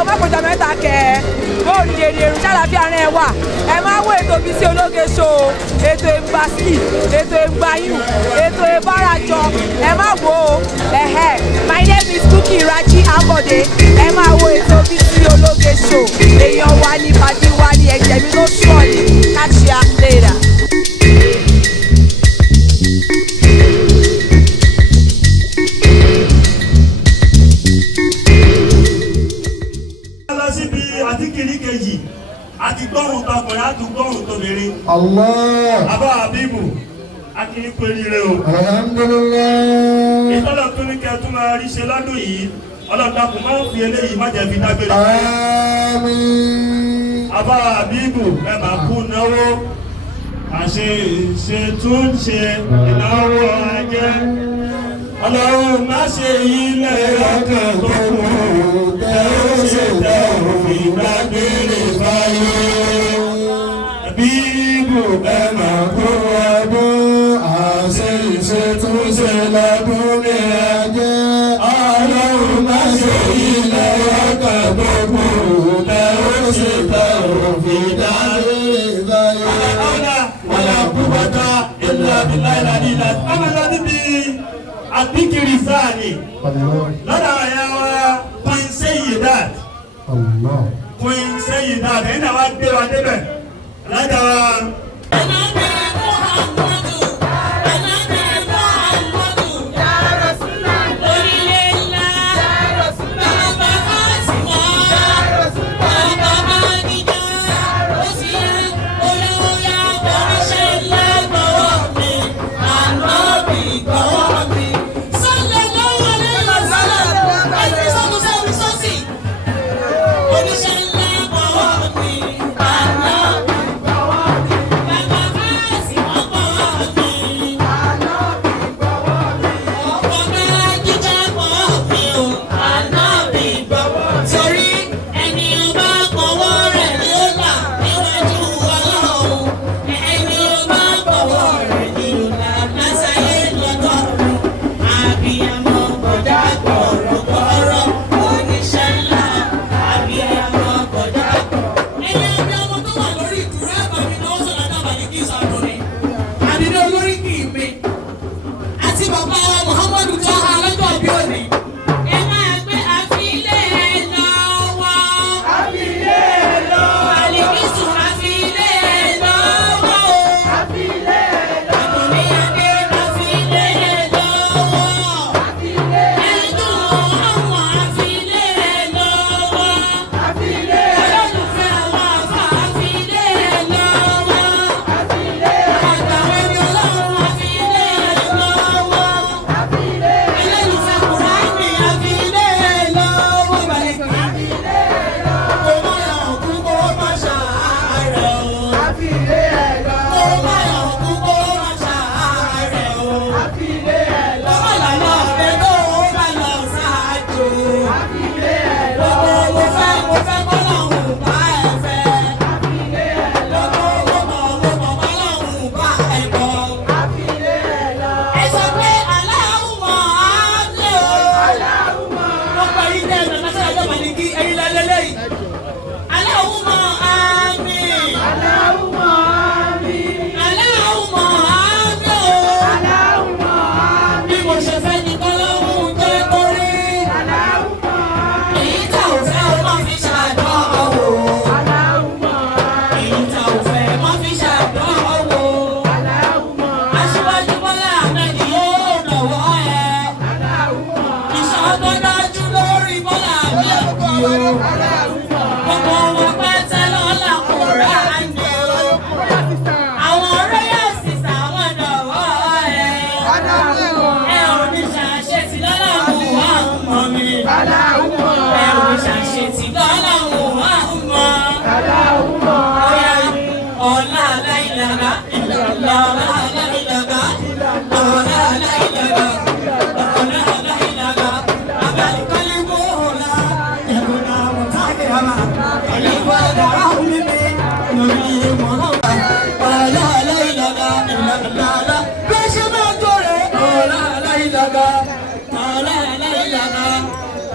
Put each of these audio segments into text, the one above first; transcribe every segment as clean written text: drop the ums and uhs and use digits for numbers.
o má kọjá mẹ́ta kẹ́ bóòlù dèrè èrò ṣàlàfíà rẹ̀ wà ẹ máa wo ètò Bísí Ológe show ètò ìgbàsí ètò ìgbàyùn ètò ìbárajọ ẹ má wo my name is Bukky Raji Ambode ẹ máa wo ètò Bísí Ológe show èèyàn wa ní pàdé wa ní ẹ̀jẹ̀ mi ló sọ̀ ní catch ya later. àti gbọ́rùn tọkùnrin àti gbọ́rùn tóbìnrin. Allah. Abba Habibu akíní pé rire o. Alhamdulillah. Ìtọ́lọ̀ tó ní kẹ́ tún máa rí ṣe lọ́dún yìí ọlọ́dàkùn máa ń fi eléyìí má jẹ́ fi dágbére. Àmín. Abba Habibu ẹ máa kú náwó àṣe tún ṣe ìnáwó ajẹ́. Ọlọ́run má ṣe ilẹ̀ ọkàn tó kù tẹ́ ó ṣe tẹ́ òfin dágbére fáyé. Habibu ẹ máa kú ọdún àṣe tún ṣe lọ́dún ní ajẹ́. Ọlọ́run má ṣe ilẹ̀ ọkàn tó kù tẹ́ ó ṣe tẹ́ òfin dágbére fáyé. Wala quwwata illa billahi al-aliyyil azim. Àbíkiri sáàni lọ́dọ̀ àyà wa Queen Sayyidat Queen Sayyidat ẹ̀yìn náà wá gbé wa débẹ̀ lọ́dọ̀ wa.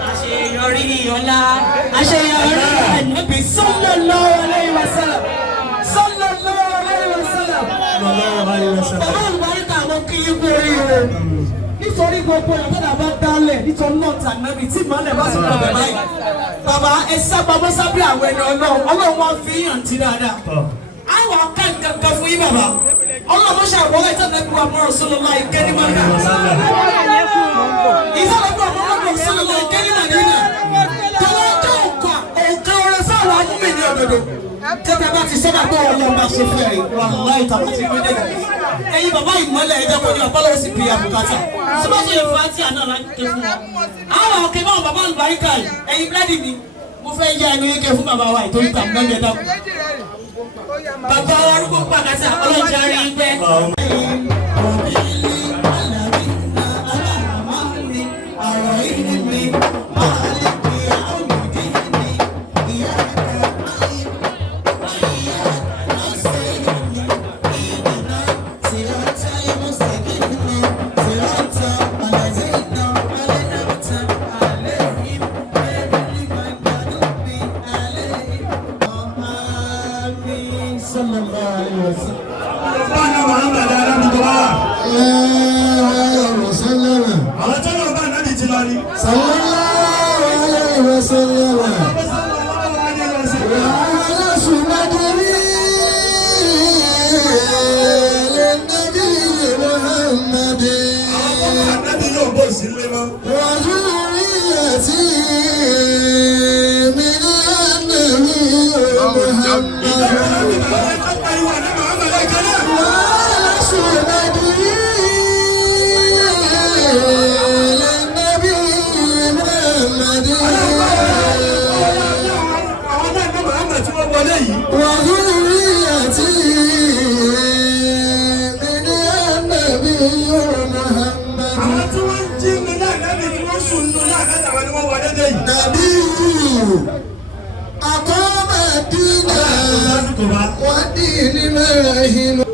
Àṣẹ àṣeyọrí ọlá àṣeyọrí ànábì sallallahu alaihi wasallam sallallahu alaihi wasallam. bàbá àlùbáríkà àwọn kí í kú oríire nítorí gbogbo ìyàtọ̀ àbá dálẹ̀ nítorí náà tànàbì tí ìmọ̀lẹ̀ bá sì pọ̀ bẹ̀ báyìí. bàbá ẹ sábàbọ̀ sábẹ́ àwọn ẹni ọlọ́run wá fi hàn tí dáadáa. àwọn akẹ́kọ̀ọ́ fún yín bàbá ọlọ́run ṣàwọlé ìtànàbí wa mọ́ Rasulullah ìkẹ́ni mọ́lá. ìtànàbí wa mọ́ Rasulullah ìkẹ́ni mọ́lá. tọ́lá tó òǹkà ọ̀rẹ́ fáwọn amúmi ní òdodo. tẹ́tẹ́ bá ti sọ́dà pé ọlọ́run bá ṣe fẹ́ rẹ̀ wàhálà ìtàkùn ti gbé dẹ́gbẹ̀. ẹ̀yin bàbá ìmọ̀lẹ̀ ẹ̀jẹ̀ kò ní ọ̀pọ̀lọpọ̀ sì bí àbùkátà. sọ́mọ́sọ yẹn fún àti àná láti ké fún wọn. àwọn òkè báwọn bàbá àlùbáríkà yìí ẹ̀yin búrẹ́dì mi mo fẹ́ yá ẹnu yẹn kẹ́ fún bàbá wa ìtòrí tà mẹ́jẹ dákun. bàbá wa arúgbó pàkàtà ọlọ́jà rí i pẹ́.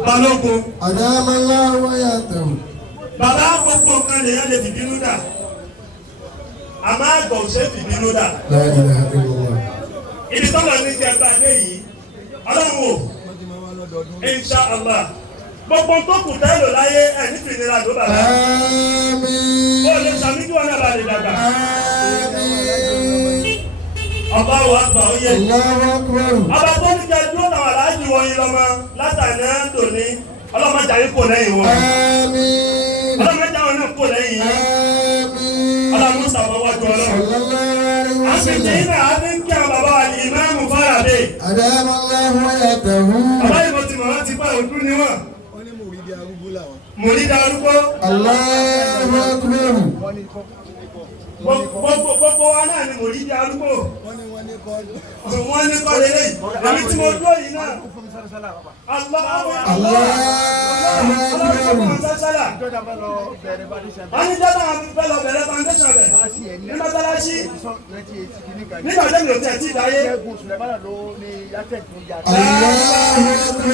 Balógun. Àdámọ́lá wáyà tó. Bàbá gbogbo nǹkan lèyàn lè fi bínú dà. Àmọ́ àgbà ò ṣe fi bínú dà. La ilaha illallah. Ibi tọ́lọ̀ ní kí ẹgbẹ́ adé yìí, ọlọ́run wò, insha Allah. Gbogbo tó kù tẹ́lò láyé ẹ̀ ní fìnira ló bàbá. Àmín. Ó lè sàmí kí wọ́n náà bá lè dàgbà. Àmín. Ọba wo àgbà ó yẹ. Allahu akbar. Ọba tó ní kẹ́ dúró náà aláàjì wọ̀nyí lọ́mọ látàní tòní. Ọlọ́mọdé ayé kò lẹ́yìn wọn. Àmín. Ọlọ́mọdé àwọn náà kò lẹ́yìn yẹn. Àmín. Ọlọ́mọ sàbọ̀wájú ọlọ́run. Sallallahu alaihi A ti wasallam. dín náà, a ti ń kí àwọn bàbá wa ní ìmáàmù Fáradé. Àdámọ́lá wáyà tó. Bàbá ìbò ti mọ̀ wọ́n ti pa òdú níwọ̀n. Mùrídà arúgbó. Allahu akbar. Gbogbo wa náà ni mùrídà arúgbó. Wọ́n ní kọ́ lélẹ̀. Èmi tí mo dúró yìí náà. Allahu akbar. Wọ́n ní jọ́dá àwọn fẹ́ lọ bẹ̀rẹ̀ foundation rẹ̀. Ní mọ́sálásí. Nígbà tẹ́mi ò tẹ̀ tí ì dáyé. Allahu akbar.